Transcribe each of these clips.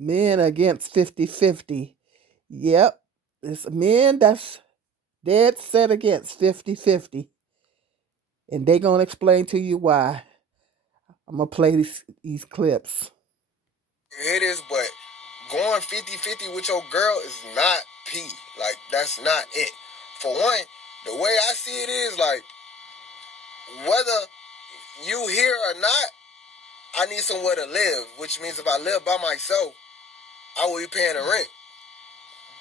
Men against 50-50. Yep. It's men that's dead set against 50-50. And they gonna explain to you why. I'm gonna play these clips. It is, but going 50-50 with your girl is not P. Like, that's not it. For one, the way I see it is, like, whether you here or not, I need somewhere to live, which means if I live by myself, I will be paying the rent.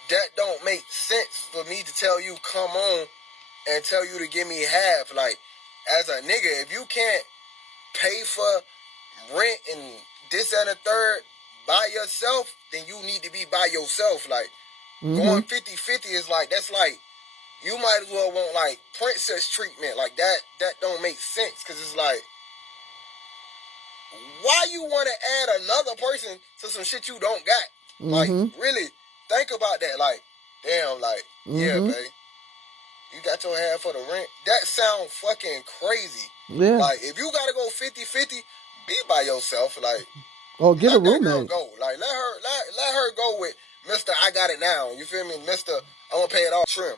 That don't make sense for me to tell you, come on, and tell you to give me half. Like, as a nigga, if you can't pay for rent and this and a third by yourself, then you need to be by yourself. Like, going 50-50 is like, that's like, you might as well want like princess treatment. Like that don't make sense. Cause it's like, why you want to add another person to some shit you don't got? Like, really think about that. Like, damn, like, yeah, babe, you got your half for the rent. That sound fucking crazy. Yeah. Like, if you gotta go 50-50, be by yourself. Like, or get a roommate. Let that girl go. Like, let her go with Mr. I got it now. You feel me? Mr. I'm gonna pay it all trim.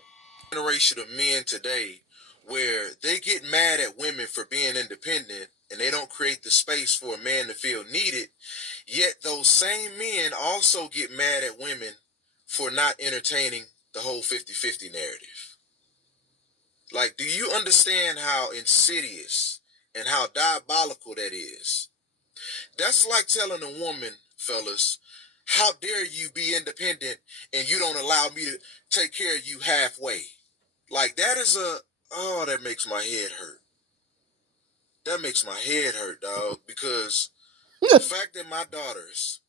Generation of men today where they get mad at women for being independent and they don't create the space for a man to feel needed, yet those same men also get mad at women for not entertaining the whole 50-50 narrative. Like, do you understand how insidious and how diabolical that is? That's like telling a woman, fellas, how dare you be independent and you don't allow me to take care of you halfway. Like, that is that makes my head hurt. That makes my head hurt, dog, because the fact that my daughters,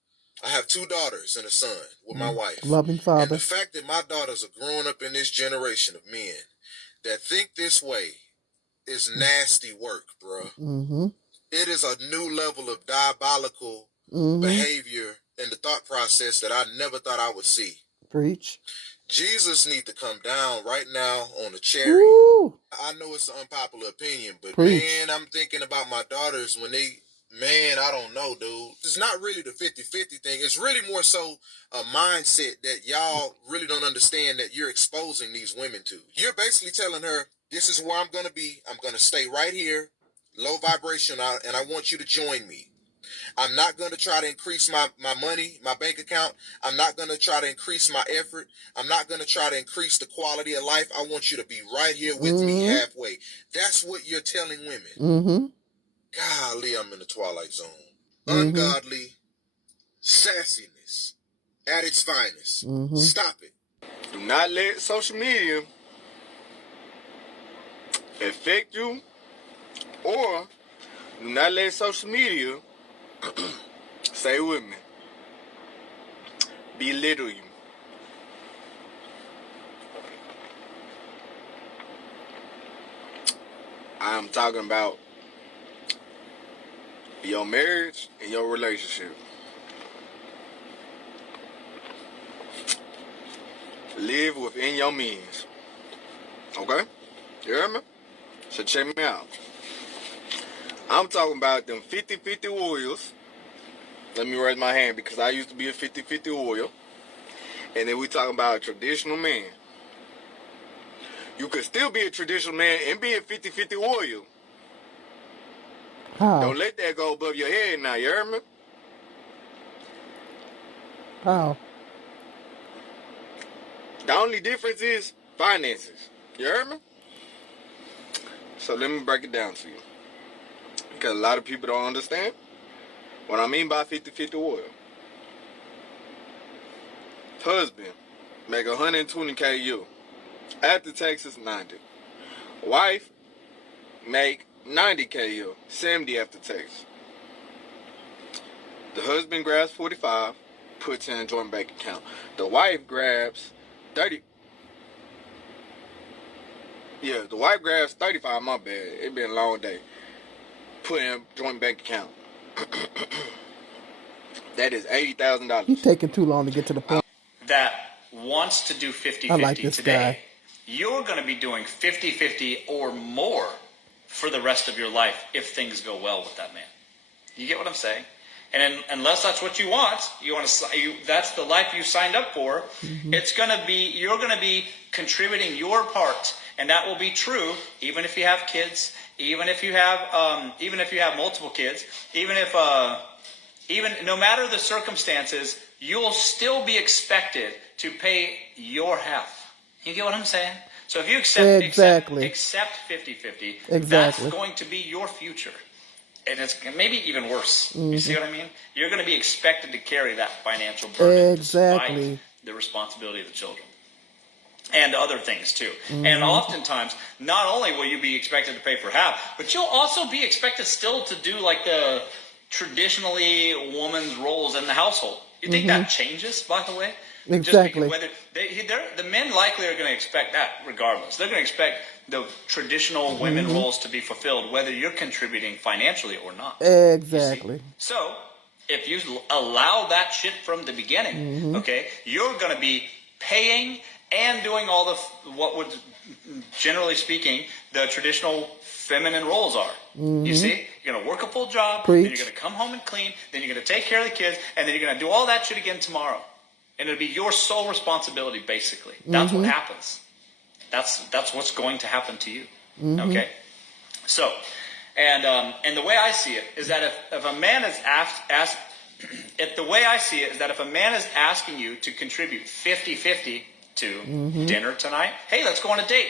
I have 2 daughters and a son with my wife. Loving father. And the fact that my daughters are growing up in this generation of men that think this way is nasty work, bro. It is a new level of diabolical behavior in the thought process that I never thought I would see. Preach. Jesus need to come down right now on a chariot. Ooh. I know it's an unpopular opinion, but Preach. man, I'm thinking about my daughters when I don't know, dude. It's not really the 50-50 thing. It's really more so a mindset that y'all really don't understand that you're exposing these women to. You're basically telling her, this is where I'm going to be. I'm going to stay right here, low vibration, and I want you to join me. I'm not going to try to increase my money, my bank account. I'm not going to try to increase my effort. I'm not going to try to increase the quality of life. I want you to be right here with me halfway. That's what you're telling women. Golly, I'm in the twilight zone. Ungodly sassiness at its finest. Stop it. Do not let social media affect you, or do not let social media, say with me, belittle you. I'm talking about your marriage and your relationship. Live within your means. Okay? You hear me? So check me out. I'm talking about them 50-50 warriors. Let me raise my hand because I used to be a 50-50 warrior. And then we talking about a traditional man. You could still be a traditional man and be a 50-50 warrior. How? Don't let that go above your head now, you hear me? How? The only difference is finances. You heard me? So let me break it down to you. Because a lot of people don't understand what I mean by 50-50 warrior. Husband make $120K a year. After taxes, 90. Wife make $90K a year. 70 after tax. The husband grabs 45, puts in a joint bank account. The wife grabs 30. Yeah, the wife grabs 35, my bad. It been a long day. Put in joint bank account. That is $80,000. He's taking too long to get to the point. That wants to do 50-50 I like this today, guy. you're going to be doing 50-50 or more for the rest of your life if things go well with that man. You get what I'm saying? And unless that's what you want that's the life you signed up for. It's going to be, you're going to be contributing your part, and that will be true even if you have kids, even if you have multiple kids, even no matter the circumstances, you'll still be expected to pay your half. You get what I'm saying? So if you accept 50-50, that's going to be your future. And it's maybe even worse. You see what I mean? You're going to be expected to carry that financial burden despite the responsibility of the children. And other things too. And oftentimes, not only will you be expected to pay for half, but you'll also be expected still to do like the traditionally woman's roles in the household. You think that changes, by the way? Exactly. Whether the men likely are going to expect that regardless. They're going to expect the traditional women roles to be fulfilled, whether you're contributing financially or not. Exactly. So, if you allow that shit from the beginning, okay, you're going to be paying and doing all what would, generally speaking, the traditional feminine roles are. You see? You're going to work a full job, then you're going to come home and clean, then you're going to take care of the kids, and then you're going to do all that shit again tomorrow. And it'll be your sole responsibility, basically. That's what happens. That's what's going to happen to you. Okay? So, and the way I see it is that if a man is if a man is asking you to contribute 50-50 to dinner tonight, hey, let's go on a date.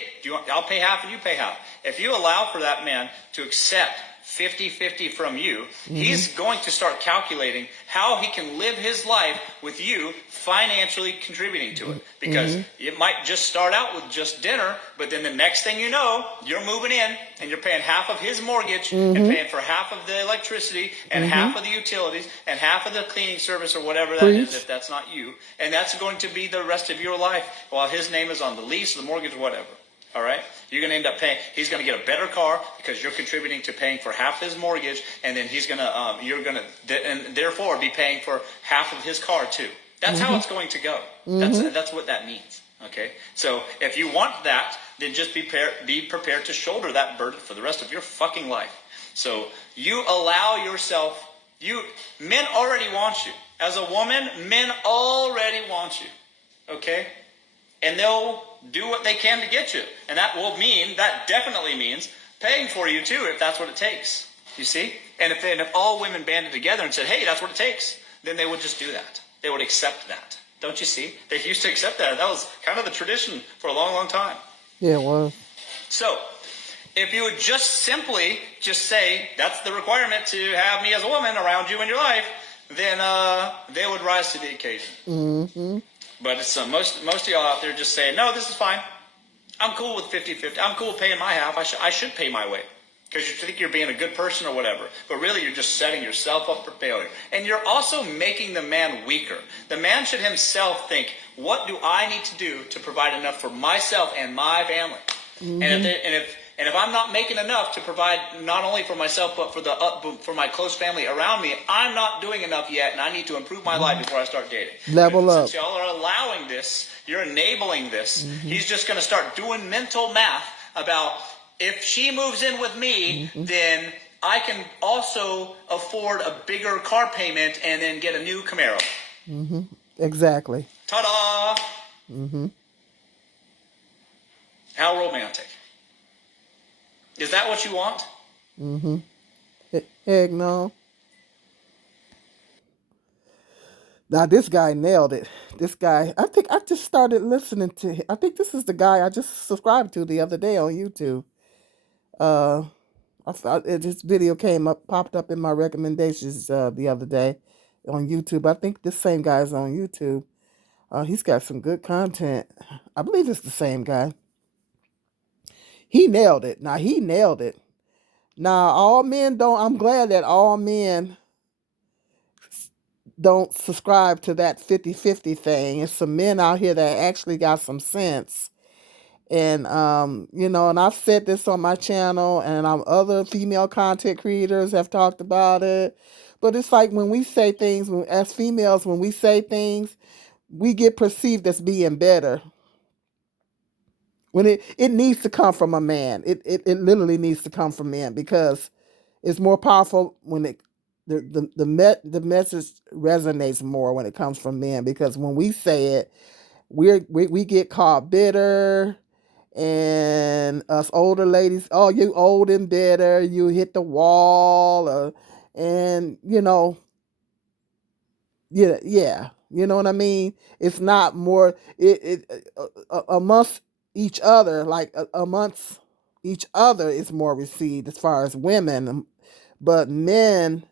I'll pay half and you pay half. If you allow for that man to accept 50-50 from you, he's going to start calculating how he can live his life with you financially contributing to it. Because it might just start out with just dinner, but then the next thing you know, you're moving in and you're paying half of his mortgage and paying for half of the electricity and half of the utilities and half of the cleaning service or whatever that is, if that's not you. And that's going to be the rest of your life while his name is on the lease, the mortgage, whatever. All right? You're going to end up paying, he's going to get a better car because you're contributing to paying for half his mortgage, and then and therefore be paying for half of his car too. That's how it's going to go. That's what that means. Okay? So if you want that, then just be prepared to shoulder that burden for the rest of your fucking life. So you allow yourself, men already want you. As a woman, men already want you. Okay? And they'll do what they can to get you. And that definitely means paying for you too, if that's what it takes. You see? And if all women banded together and said, hey, that's what it takes, then they would just do that. They would accept that. Don't you see? They used to accept that. That was kind of the tradition for a long, long time. Yeah, it was. So, if you would just simply say, that's the requirement to have me as a woman around you in your life, then they would rise to the occasion. But it's most of y'all out there just saying, no, this is fine. I'm cool with 50-50. I'm cool with paying my half. I should pay my way. Because you think you're being a good person or whatever. But really, you're just setting yourself up for failure. And you're also making the man weaker. The man should himself think, what do I need to do to provide enough for myself and my family? And if I'm not making enough to provide not only for myself but for my close family around me, I'm not doing enough yet, and I need to improve my life before I start dating. Level up. Since y'all are allowing this, you're enabling this. He's just going to start doing mental math about, if she moves in with me, then I can also afford a bigger car payment and then get a new Camaro. Exactly. Ta-da! How romantic. Is that what you want? Heck no. Now this guy nailed it. This guy, I think I just started listening to him. I think this is the guy I just subscribed to the other day on YouTube. This video popped up in my recommendations the other day on YouTube. I think this same guy's on YouTube. He's got some good content. I believe it's the same guy. He nailed it. Now, he nailed it. Now, all men don't, I'm glad that all men don't subscribe to that 50-50 thing. There's some men out here that actually got some sense. And, and I've said this on my channel, and other female content creators have talked about it. But it's like when we say things, as females, when we say things, we get perceived as being better. When it needs to come from a man. It literally needs to come from men, because it's more powerful when the message resonates more when it comes from men, because when we say it, we get called bitter, and us older ladies, oh, you old and bitter, you hit the wall, and yeah, you know what I mean. It's not more amongst each other, like amongst each other is more received as far as women, but men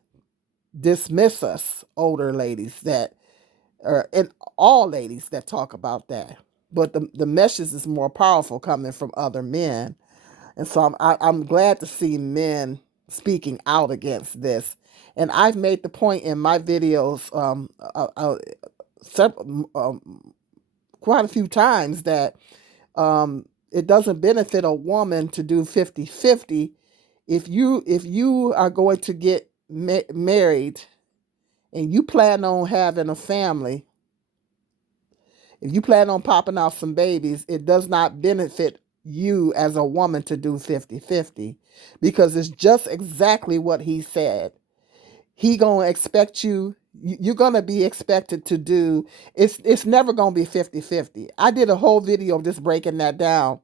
dismiss us older ladies that and all ladies that talk about that. But the message is more powerful coming from other men, and so I'm glad to see men speaking out against this. And I've made the point in my videos several, quite a few times that it doesn't benefit a woman to do 50-50. If you are going to get married and you plan on having a family, if you plan on popping out some babies, it does not benefit you as a woman to do 50-50, because it's just exactly what he said. He gonna expect you're gonna be expected to do, it's never gonna be 50-50. I did a whole video just breaking that down,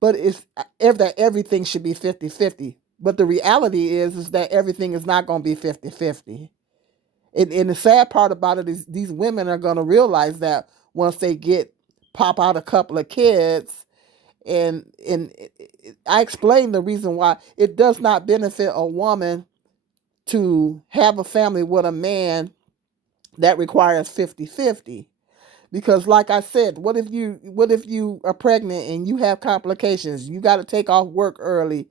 but it's that everything should be 50-50. But the reality is that everything is not gonna be 50-50. And the sad part about it is these women are gonna realize that once they pop out a couple of kids, and I explained the reason why it does not benefit a woman to have a family with a man that requires 50-50. Because like I said, what if you are pregnant and you have complications, you got to take off work early,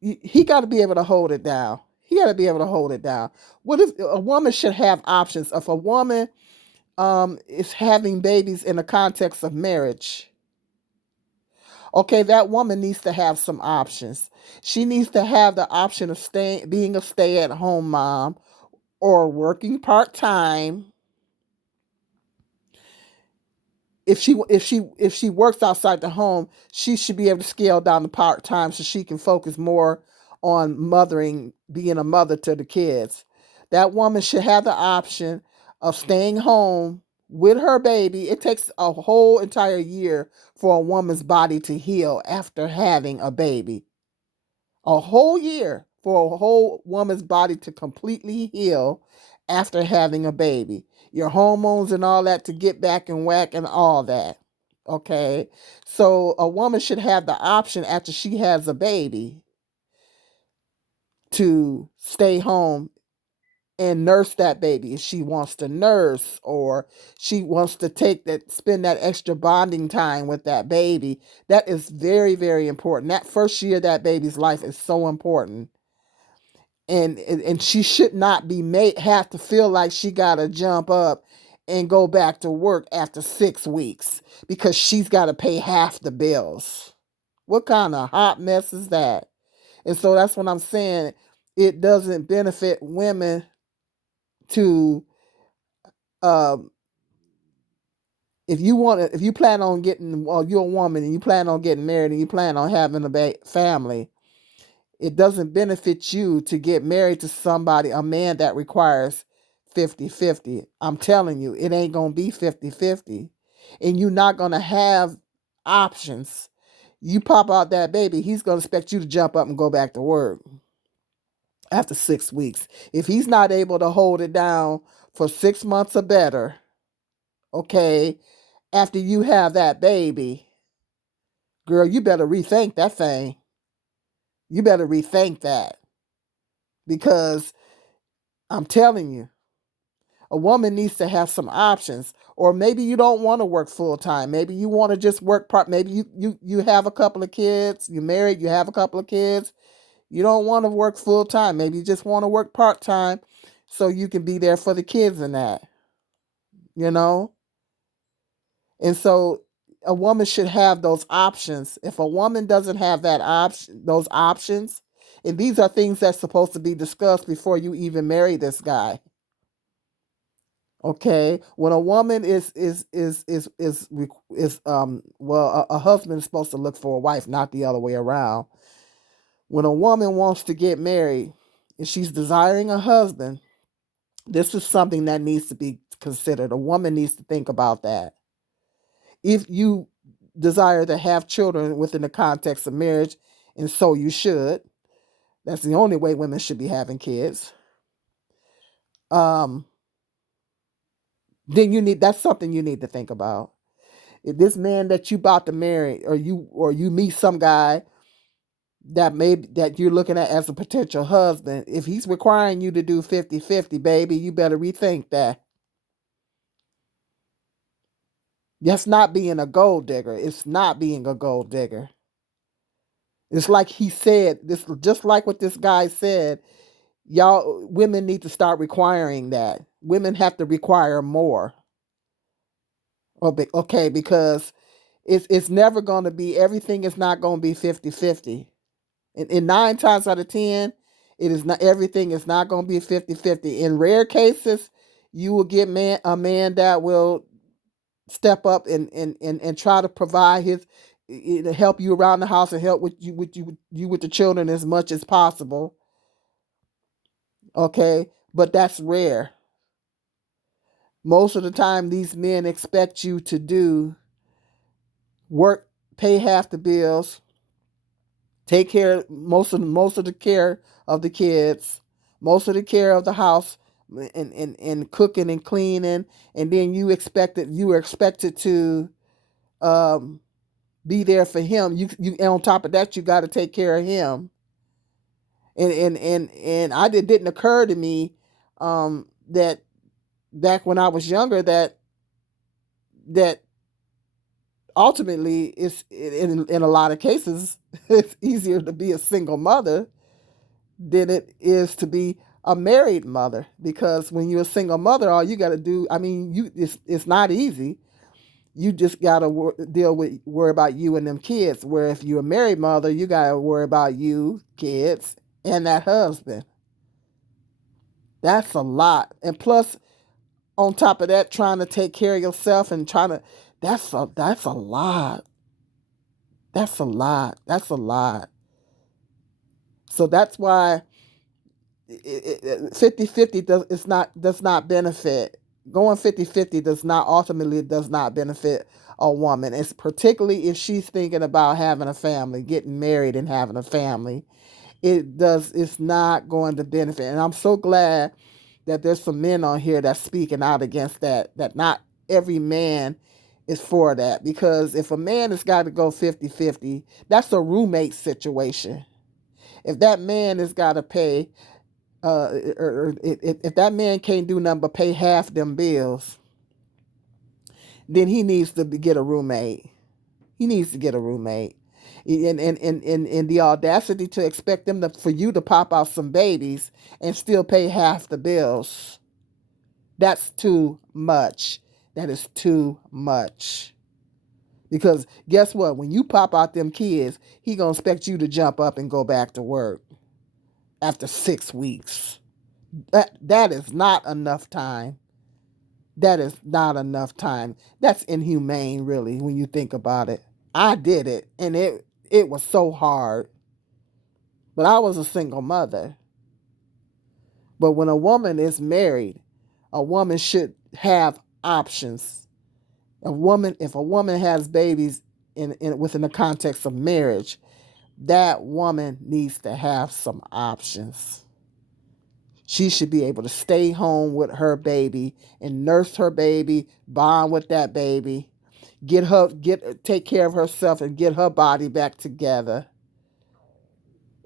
he got to be able to hold it down. He got to be able to hold it down. What if a woman should have options? If a woman is having babies in the context of marriage, okay, that woman needs to have some options. She needs to have the option of being a stay-at-home mom, or working part-time. If she works outside the home, she should be able to scale down to part-time so she can focus more on mothering, being a mother to the kids. That woman should have the option of staying home with her baby. It takes a whole entire year for a woman's body to heal after having a baby. A whole year for a whole woman's body to completely heal after having a baby. Your hormones and all that to get back and whack and all that. Okay? So a woman should have the option after she has a baby to stay home and nurse that baby if she wants to nurse, or she wants to spend that extra bonding time with that baby. That is very, very important. That first year of that baby's life is so important. And she should not have to feel like she gotta jump up and go back to work after 6 weeks because she's gotta pay half the bills. What kind of hot mess is that? And so that's what I'm saying. It doesn't benefit women to if you plan on getting, well, you're a woman and you plan on getting married and you plan on having a family, it doesn't benefit you to get married to a man that requires 50-50. I'm telling you, it ain't going to be 50-50. And you're not going to have options. You pop out that baby, he's going to expect you to jump up and go back to work after 6 weeks. If he's not able to hold it down for 6 months or better, okay, after you have that baby, girl, you better rethink that thing. You better rethink that. Because I'm telling you, a woman needs to have some options. Or maybe you don't want to work full time. Maybe you want to just work part. Maybe you have a couple of kids. You're married. You have a couple of kids. You don't want to work full time. Maybe you just want to work part time so you can be there for the kids and that. You know? And so a woman should have those options. If a woman doesn't have those options, and these are things that's supposed to be discussed before you even marry this guy. Okay, when a woman a husband is supposed to look for a wife, not the other way around. When a woman wants to get married, if she's desiring a husband, this is something that needs to be considered. A woman needs to think about that. If you desire to have children within the context of marriage, and so you should, that's the only way women should be having kids. Then that's something you need to think about. If this man that you about to marry, or you meet some guy that you're looking at as a potential husband, if he's requiring you to do 50-50, baby, you better rethink that. That's not being a gold digger. It's not being a gold digger. It's like he said, this just like what this guy said, y'all women need to start requiring that. Women have to require more. Okay, because it's never going to be, everything is not going to be 50-50. And 9 times out of 10, it is not, everything is not going to be 50-50. In rare cases, you will get a man that will step up and try to provide help you around the house and help with the children as much as possible. Okay, but that's rare. Most of the time, these men expect you to do work, pay half the bills, take care most of the care of the kids, most of the care of the house, and cooking and cleaning, and then you were expected to be there for him. You on top of that, you got to take care of him. And it didn't occur to me that back when I was younger that ultimately it's in a lot of cases it's easier to be a single mother than it is to be a married mother, because when you're a single mother, all you got to do, it's not easy. You just got to worry about you and them kids, where if you're a married mother, you got to worry about you, kids, and that husband. That's a lot. And plus, on top of that, trying to take care of yourself and that's a lot. That's a lot. That's a lot. So that's why 50-50 does not benefit. Going 50-50 does not benefit a woman. It's particularly if she's thinking about having a family, getting married and having a family. It's not going to benefit. And I'm so glad that there's some men on here that's speaking out against that not every man is for that. Because if a man has got to go 50-50, that's a roommate situation. If that man has got to pay, or if that man can't do nothing but pay half them bills, then he needs to get a roommate. He needs to get a roommate. And the audacity to expect them for you to pop out some babies and still pay half the bills. That's too much. That is too much. Because guess what? When you pop out them kids, he gonna expect you to jump up and go back to work after 6 weeks. That is not enough time. That is not enough time. That's inhumane, really, when you think about it. I did it, and it was so hard. But I was a single mother. But when a woman is married, a woman should have options. If a woman has babies within the context of marriage, that woman needs to have some options. She should be able to stay home with her baby and nurse her baby, bond with that baby, take care of herself and get her body back together.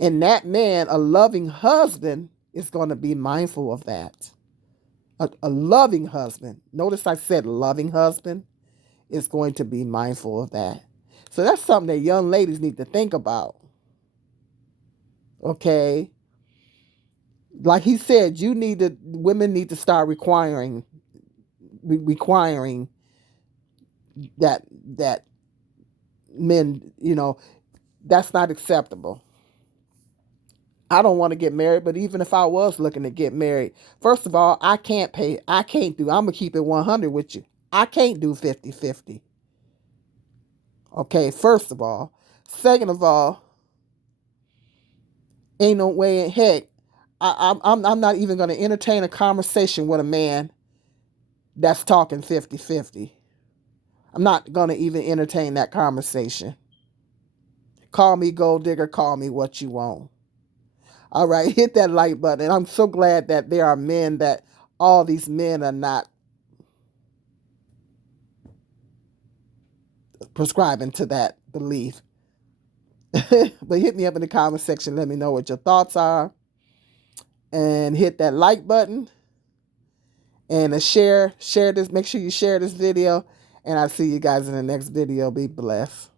And that man, a loving husband, is going to be mindful of that. A loving husband, notice I said loving husband, is going to be mindful of that. So that's something that young ladies need to think about. Okay? Like he said, women need to start requiring that men, that's not acceptable. I don't want to get married, but even if I was looking to get married, first of all, I'm going to keep it 100 with you. I can't do 50-50. Okay, first of all. Second of all, ain't no way in heck I'm not even going to entertain a conversation with a man that's talking 50-50. I'm not going to even entertain that conversation. Call me gold digger, call me what you want. All right, hit that like button. And I'm so glad that there are men that all these men are not prescribing to that belief. But hit me up in the comment section. Let me know what your thoughts are. And hit that like button. And share this. Make sure you share this video. And I'll see you guys in the next video. Be blessed.